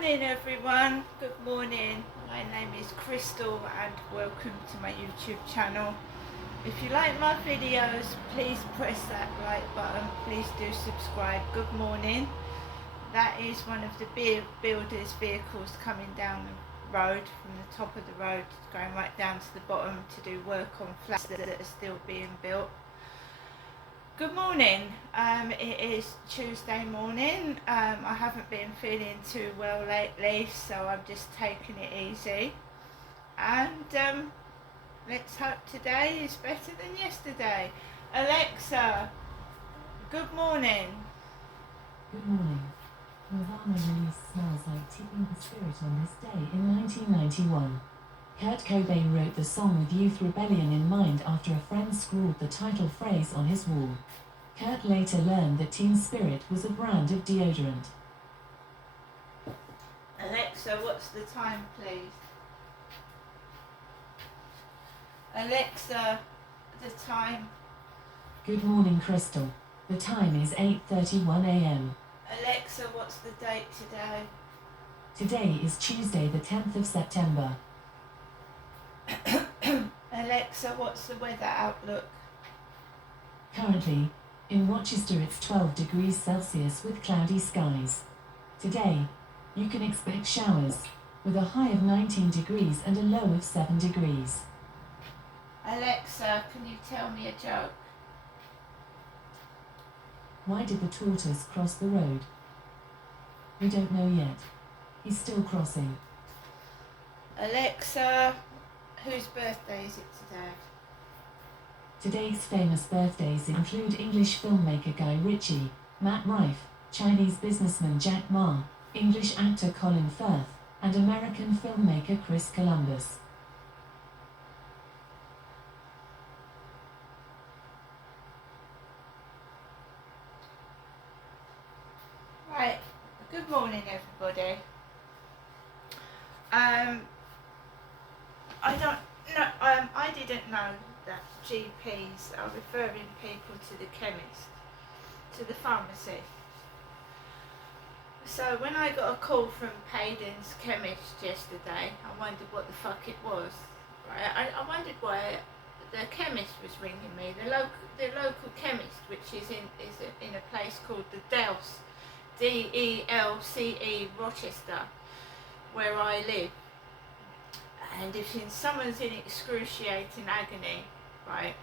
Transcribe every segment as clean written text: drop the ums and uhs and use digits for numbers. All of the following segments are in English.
morning everyone, good morning. My name is Crystal and welcome to my YouTube channel. If you like my videos, please press that like button, please do subscribe. Good morning. That is one of the builders' vehicles coming down the road, from the top of the road going right down to the bottom to do work on flats that are still being built. Good morning. It is Tuesday morning. I haven't been feeling too well lately, so I'm just taking it easy. And let's hope today is better than yesterday. Alexa, good morning. Good morning. Nirvana released Smells Like Teen Spirit on this day in 1991. Kurt Cobain wrote the song with youth rebellion in mind after a friend scrawled the title phrase on his wall. Kurt later learned that Teen Spirit was a brand of deodorant. Alexa, what's the time, please? Alexa, the time. Good morning, Crystal. The time is 8:31 a.m. Alexa, what's the date today? Today is Tuesday, the 10th of September. Alexa, what's the weather outlook? Currently, in Rochester it's 12 degrees Celsius with cloudy skies. Today, you can expect showers, with a high of 19 degrees and a low of 7 degrees. Alexa, can you tell me a joke? Why did the tortoise cross the road? We don't know yet. He's still crossing. Alexa, whose birthday is it today? Today's famous birthdays include English filmmaker Guy Ritchie, Matt Rife, Chinese businessman Jack Ma, English actor Colin Firth, and American filmmaker Chris Columbus. Right, good morning everybody. I didn't know that GPs are referring people to the chemist, to the pharmacy. So when I got a call from Payden's chemist yesterday, I wondered what the fuck it was. Right? I wondered why the chemist was ringing me, the local chemist, which is in a place called the Delce, DELCE, Rochester, where I live. And if someone's in excruciating agony, right,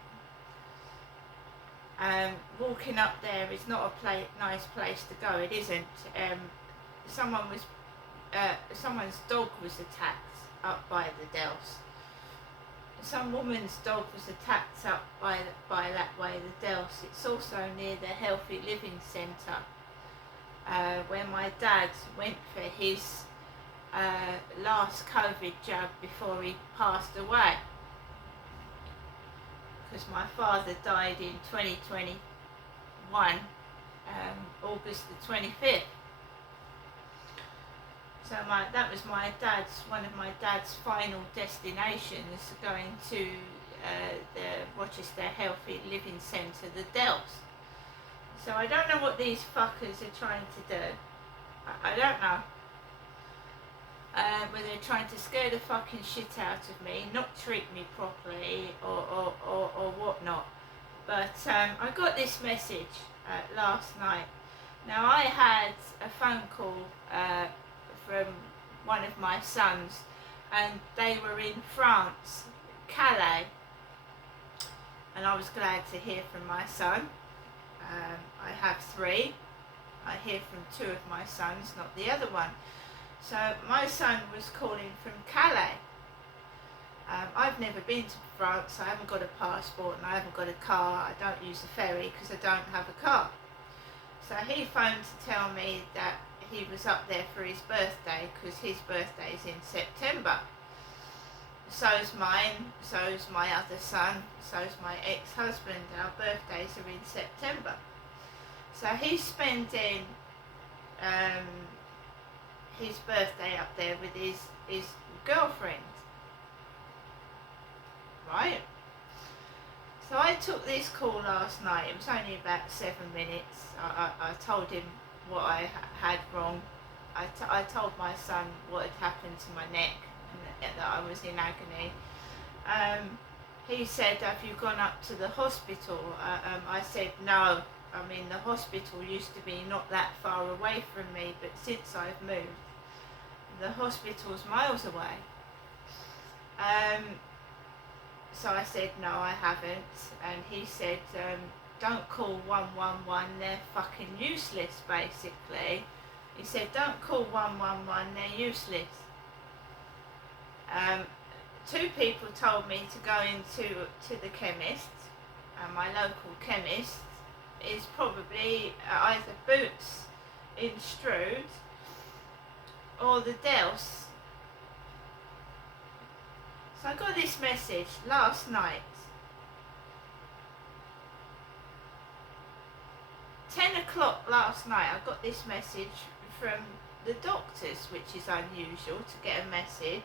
walking up there is not a nice place to go. It isn't. Someone's dog was attacked up by the Delce. Some woman's dog was attacked up by that way, the Delce. It's also near the Healthy Living Centre, where my dad went for his last COVID jab before he passed away, because my father died in 2021, August the 25th. So that was one of my dad's final destinations, going to the Rochester Healthy Living Centre, the Delce. So I don't know what these fuckers are trying to do. I don't know. Whether they're trying to scare the fucking shit out of me, not treat me properly, or whatnot. But I got this message last night. Now I had a phone call from one of my sons, and they were in France, Calais, and I was glad to hear from my son. I have 3. I hear from 2 of my sons, not the other one. So my son was calling from Calais. I've never been to France. I haven't got a passport and I haven't got a car. I don't use the ferry because I don't have a car. So he phoned to tell me that he was up there for his birthday, because his birthday is in September. So's mine, so's my other son, so's my ex-husband. Our birthdays are in September. So he's spending his birthday up there with his girlfriend, right? So I took this call last night. It was only about 7 minutes. I told him what I had wrong, I told my son what had happened to my neck and that I was in agony. He said, have you gone up to the hospital? I said, no. I mean, the hospital used to be not that far away from me, but since I've moved, the hospital's miles away. So I said, no, I haven't. And he said, don't call 111, they're fucking useless, basically. He said, don't call 111, they're useless. Two people told me to go to the chemist, and my local chemist is probably either Boots in Strood or the Dells. So I got this message last night. 10 o'clock last night I got this message from the doctors, which is unusual to get a message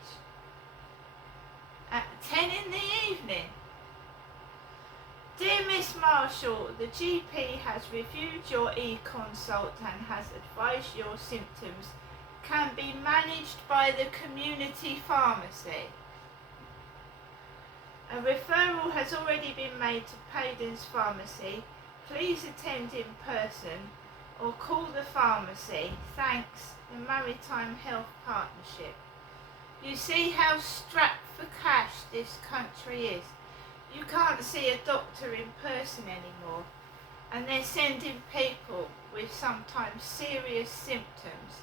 at 10 in the evening. Dear Miss Marshall, the GP has reviewed your e-consult and has advised your symptoms can be managed by the community pharmacy. A referral has already been made to Payden's Pharmacy. Please attend in person or call the pharmacy. Thanks, the Maritime Health Partnership. You see how strapped for cash this country is. You can't see a doctor in person anymore, and they're sending people with sometimes serious symptoms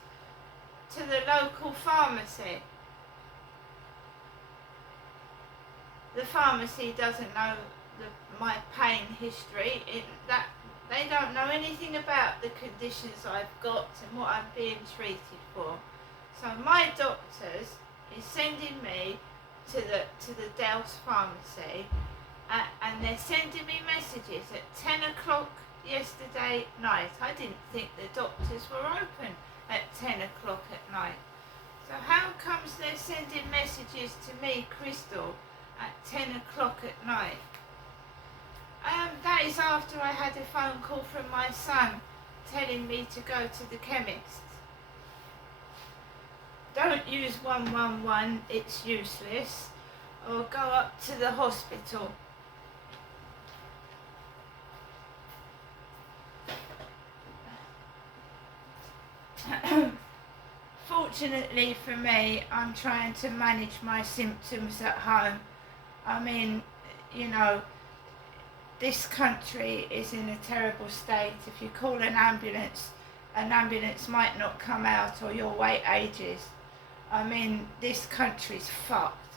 to the local pharmacy. The pharmacy doesn't know my pain history. They don't know anything about the conditions I've got and what I'm being treated for. So my doctors is sending me to the Dells Pharmacy, and they're sending me messages at 10 o'clock yesterday night. I didn't think the doctors were open at 10 o'clock at night. So how comes they're sending messages to me, Crystal, at 10 o'clock at night? That is after I had a phone call from my son telling me to go to the chemist. Don't use 111, it's useless, or go up to the hospital. Fortunately for me, I'm trying to manage my symptoms at home. I mean, you know, this country is in a terrible state. If you call an ambulance might not come out, or you'll wait ages. I mean, this country's fucked.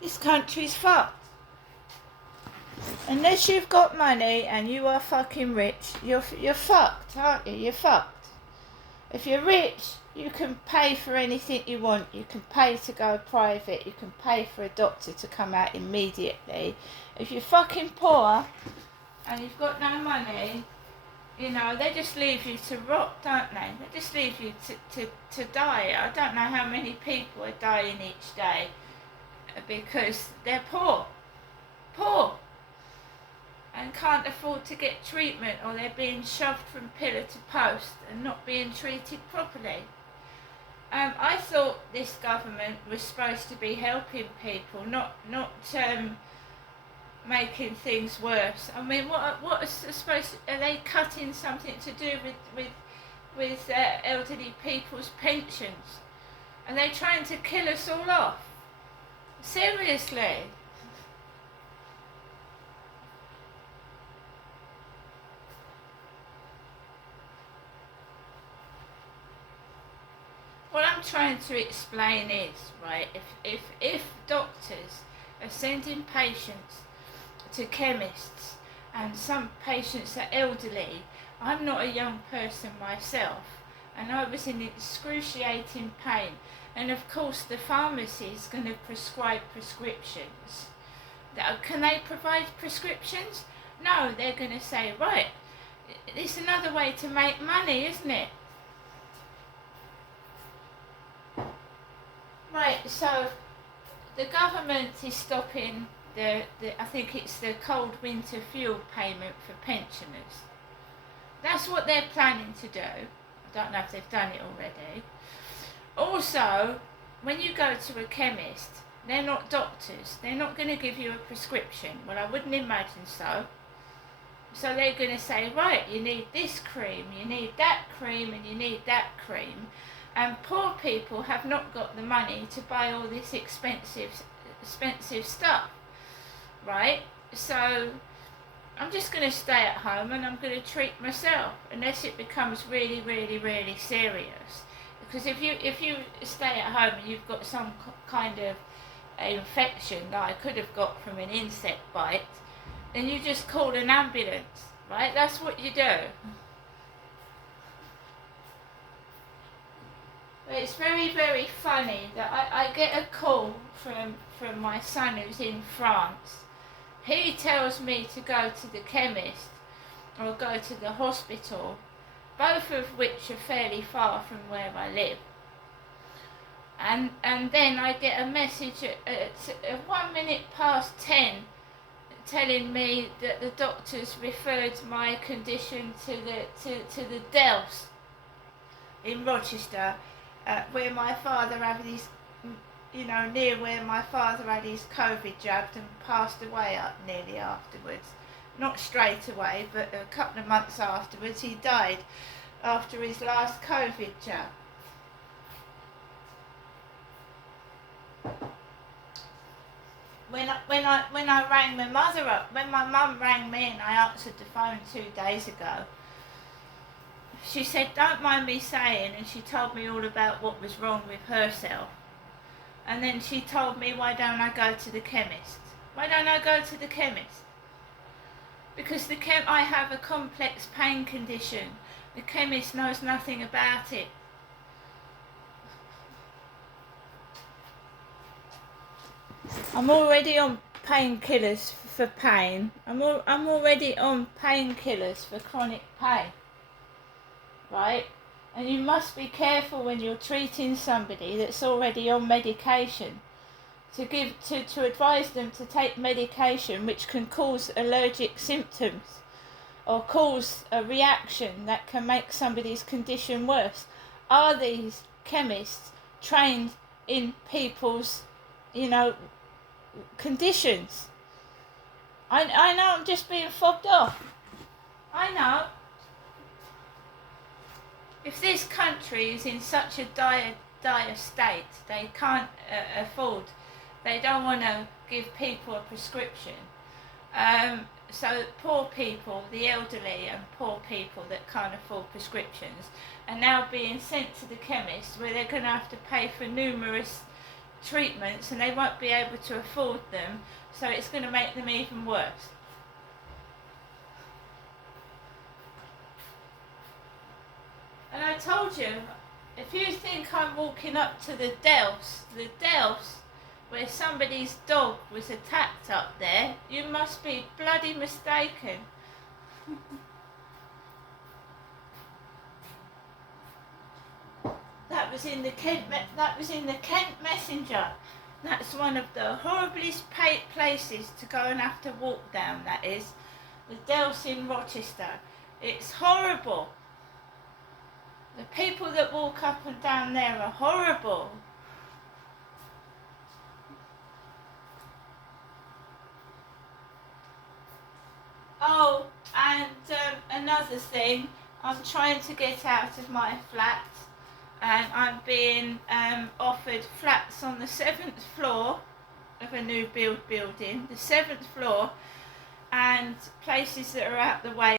This country's fucked. Unless you've got money and you are fucking rich, you're fucked, aren't you? You're fucked. If you're rich, you can pay for anything you want. You can pay to go private. You can pay for a doctor to come out immediately. If you're fucking poor and you've got no money, you know, they just leave you to rot, don't they? They just leave you to die. I don't know how many people are dying each day because they're poor. And can't afford to get treatment, or they're being shoved from pillar to post and not being treated properly. I thought this government was supposed to be helping people, not making things worse. I mean, what is supposed to, are they cutting something to do with elderly people's pensions? Are they trying to kill us all off? Seriously? What I'm trying to explain is, right, if doctors are sending patients to chemists, and some patients are elderly, I'm not a young person myself, and I was in excruciating pain, and of course the pharmacy is going to prescribe prescriptions. Can they provide prescriptions? No, they're going to say, right, it's another way to make money, isn't it? Right, so the government is stopping I think it's the cold winter fuel payment for pensioners. That's what they're planning to do. I don't know if they've done it already. Also, when you go to a chemist, they're not doctors. They're not going to give you a prescription. Well, I wouldn't imagine so. So they're going to say, right, you need this cream, you need that cream, and you need that cream. And poor people have not got the money to buy all this expensive stuff, right? So I'm just going to stay at home and I'm going to treat myself unless it becomes really, really, really serious. Because if you stay at home and you've got some kind of infection that I could have got from an insect bite, then you just call an ambulance, right? That's what you do. But it's very, very funny that I get a call from my son who's in France. He tells me to go to the chemist or go to the hospital, both of which are fairly far from where I live. And then I get a message at 1 minute past 10 telling me that the doctors referred my condition to the Dells in Rochester, where my father had his, near where my father had his COVID jabbed and passed away up nearly afterwards. Not straight away, but a couple of months afterwards he died after his last COVID jab. When I rang my mother up, when my mum rang me and I answered the phone 2 days ago, she said, don't mind me saying, and she told me all about what was wrong with herself. And then she told me, why don't I go to the chemist? Why don't I go to the chemist? Because I have a complex pain condition. The chemist knows nothing about it. I'm already on painkillers for pain. I'm already on painkillers for chronic pain, right? And you must be careful when you're treating somebody that's already on medication to advise them to take medication which can cause allergic symptoms or cause a reaction that can make somebody's condition worse. Are these chemists trained in people's, conditions? I know I'm just being fobbed off. I know. If this country is in such a dire state, they can't afford, they don't want to give people a prescription. So poor people, the elderly and poor people that can't afford prescriptions are now being sent to the chemist where they're going to have to pay for numerous treatments and they won't be able to afford them, so it's going to make them even worse. And I told you, if you think I'm walking up to the Dells where somebody's dog was attacked up there, you must be bloody mistaken. That was in the Kent Messenger. That's one of the horriblest places to go and have to walk down, that is. The Dells in Rochester. It's horrible. The people that walk up and down there are horrible. Oh, and another thing, I'm trying to get out of my flat and I'm being offered flats on the 7th floor of a new building, the 7th floor, and places that are out the way